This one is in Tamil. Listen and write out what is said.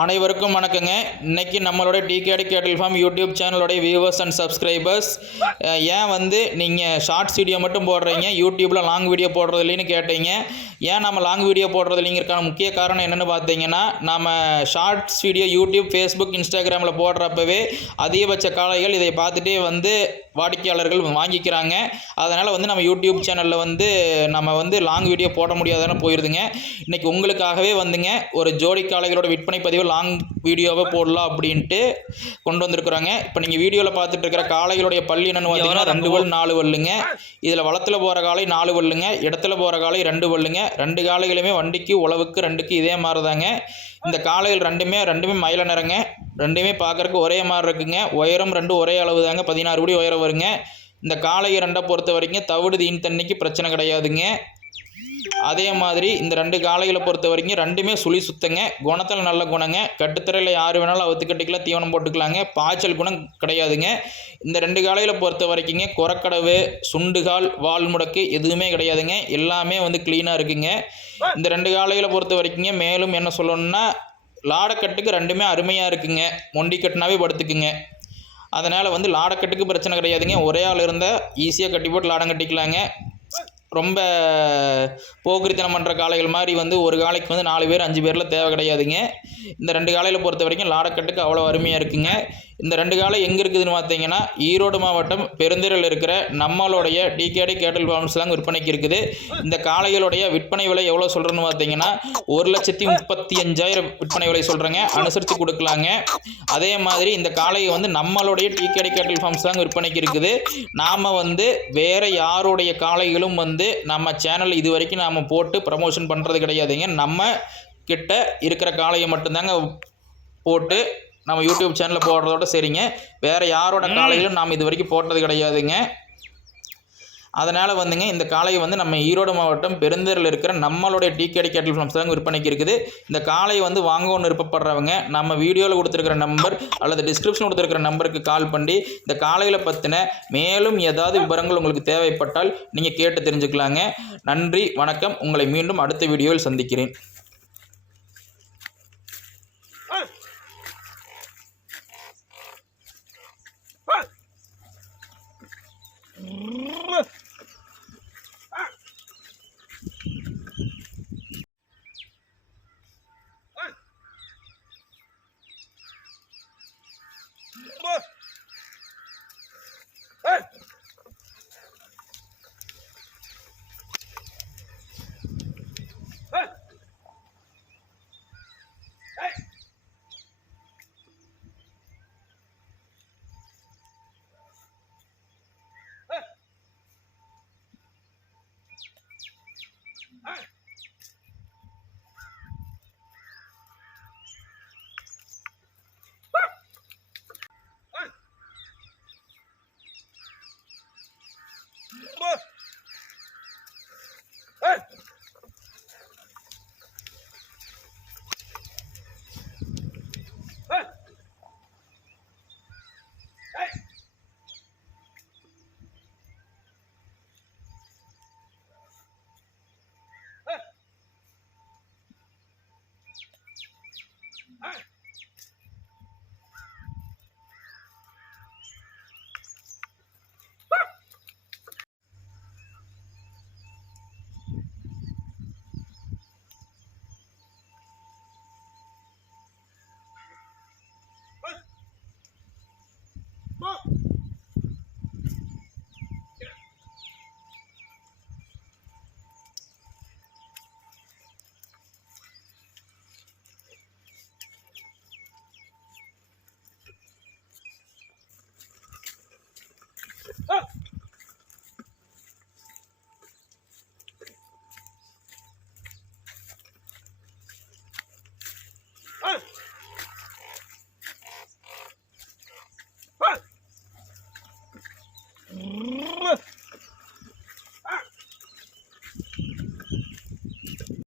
அனைவருக்கும் வணக்கங்க. இன்னைக்கு நம்மளோட D K D cattle farm YouTube சேனலோடைய viewers and subscribers ஏன் வந்து நீங்கள் ஷார்ட்ஸ் வீடியோ மட்டும் போடுறீங்க? யூடியூப்பில் லாங் வீடியோ போடுறது இல்லைன்னு கேட்டீங்க. ஏன் நம்ம லாங் வீடியோ போடுறது இல்லைங்கிறக்கான முக்கிய காரணம் என்னென்னு பார்த்தீங்கன்னா நம்ம ஷார்ட்ஸ் வீடியோ யூடியூப் ஃபேஸ்புக் இன்ஸ்டாகிராமில் போடுறப்பவே அதிகபட்ச காளைகள் இதை பார்த்துட்டே வந்து வாடிக்கையாளர்கள் வாங்கிக்கிறாங்க. அதனால் வந்து நம்ம யூடியூப் சேனலில் வந்து நம்ம வந்து லாங் வீடியோ போட முடியாதான போயிருதுங்க. இன்றைக்கி உங்களுக்காகவே வந்துங்க ஒரு ஜோடி காளைகளோட விற்பனை பதிவு லாங் வீடியோவை போடலாம் அப்படின்ட்டு கொண்டு வந்திருக்கிறாங்க. இப்போ நீங்கள் வீடியோவில் பார்த்துட்டு இருக்கிற காளைகளுடைய பள்ளி என்னென்னு பார்த்தீங்கன்னா ரெண்டு வல் நாலு வல்லுங்க. இதில் வளத்தில் போகிற காளை நாலு வல்லுங்க இடத்துல போகிற காளை ரெண்டு வல்லுங்க. ரெண்டு காளைகளுமே வண்டிக்கு உழவுக்கு ரெண்டுக்கு இதே மாதிரி தாங்க இந்த காளைகள் ரெண்டுமே ரெண்டுமே மயில நிறங்க. ரெண்டுமே பார்க்குறக்கு ஒரே மாதிரி இருக்குங்க. உயரம் ரெண்டும் ஒரே அளவு தாங்க பதினாறு படி உயரம் வருங்க. இந்த காளையை ரெண்டை பொறுத்த வரைக்கும் தவிடு தீன் தண்ணிக்கு பிரச்சனை கிடையாதுங்க. அதே மாதிரி இந்த ரெண்டு காளைகளை பொறுத்த வரைக்கும் ரெண்டுமே சுழி சுத்தங்க. குணத்தில் நல்ல குணங்க. கட்டுத்தரையில் யார் வேணாலும் அவுத்து தீவனம் போட்டுக்கலாங்க. பாய்ச்சல் குணம் கிடையாதுங்க. இந்த ரெண்டு காளைகளை பொறுத்த வரைக்குங்க குறக்கடவு சுண்டுகால் வால் முடக்கு எதுவுமே கிடையாதுங்க. எல்லாமே வந்து க்ளீனாக இருக்குங்க. இந்த ரெண்டு காளைகளை பொறுத்த வரைக்குங்க மேலும் என்ன சொல்லணும்னா லாடக்கட்டுக்கு ரெண்டுமே அருமையாக இருக்குங்க. மொண்டி கட்டினாவே படுத்துக்குங்க. அதனால் வந்து லாடக்கட்டுக்கு பிரச்சனை கிடையாதுங்க. ஒரே ஆள் இருந்தால் ஈஸியாக கட்டி போட்டு லாடம் கட்டிக்கலாங்க. ரொம்ப போக்குரித்தனம் பண்ணுற காளைகள் மாதிரி வந்து ஒரு காளைக்கு வந்து நாலு பேர் அஞ்சு பேரில் தேவை கிடையாதுங்க. இந்த ரெண்டு காலையில் பொறுத்த வரைக்கும் லாடக்கட்டுக்கு அவ்வளோ அருமையாக இருக்குங்க. இந்த ரெண்டு காலை எங்கே இருக்குதுன்னு பார்த்தீங்கன்னா ஈரோடு மாவட்டம் பெருந்திரல் இருக்கிற நம்மளுடைய டிகேடி கேட்டல் ஃபார்ம்ஸ் விற்பனைக்கு இருக்குது. இந்த காளைகளுடைய விற்பனை விலை எவ்வளோ சொல்கிறேன்னு பார்த்தீங்கன்னா ஒரு லட்சத்தி முப்பத்தி அஞ்சாயிரம் விற்பனை விலை சொல்கிறேங்க அனுசரித்து கொடுக்கலாங்க. அதே மாதிரி இந்த காளையை வந்து நம்மளுடைய டிகேடி கேட்டல் ஃபார்ம்ஸ் தான் விற்பனைக்கு இருக்குது. நாம் வந்து வேறு யாருடைய காளைகளும் வந்து நம்ம சேனல் இது வரைக்கும் நாம் போட்டு ப்ரமோஷன் பண்ணுறது கிடையாதுங்க. நம்ம கிட்ட இருக்கிற காளையை மட்டும்தாங்க போட்டு நம்ம யூடியூப் சேனலில் போடுறதோட சரிங்க. வேறு யாரோட காளையிலும் நாம் இது வரைக்கும் போட்டது கிடையாதுங்க. அதனால் வந்துங்க இந்த காளையை வந்து நம்ம ஈரோடு மாவட்டம் பெருந்தரில் இருக்கிற நம்மளுடைய டிகேடி கேட்டல் ஃபார்ம்ஸ் தாங்க விற்பனைக்கு இருக்குது. இந்த காளையை வந்து வாங்கணும்னு விருப்பப்படுறவங்க நம்ம வீடியோவில் கொடுத்துருக்கிற நம்பர் அல்லது டிஸ்கிரிப்ஷன் கொடுத்துருக்கிற நம்பருக்கு கால் பண்ணி இந்த காலையில் பற்றின மேலும் ஏதாவது விவரங்கள் உங்களுக்கு தேவைப்பட்டால் நீங்கள் கேட்டு தெரிஞ்சுக்கலாங்க. நன்றி வணக்கம். உங்களை மீண்டும் அடுத்த வீடியோவில் சந்திக்கிறேன்.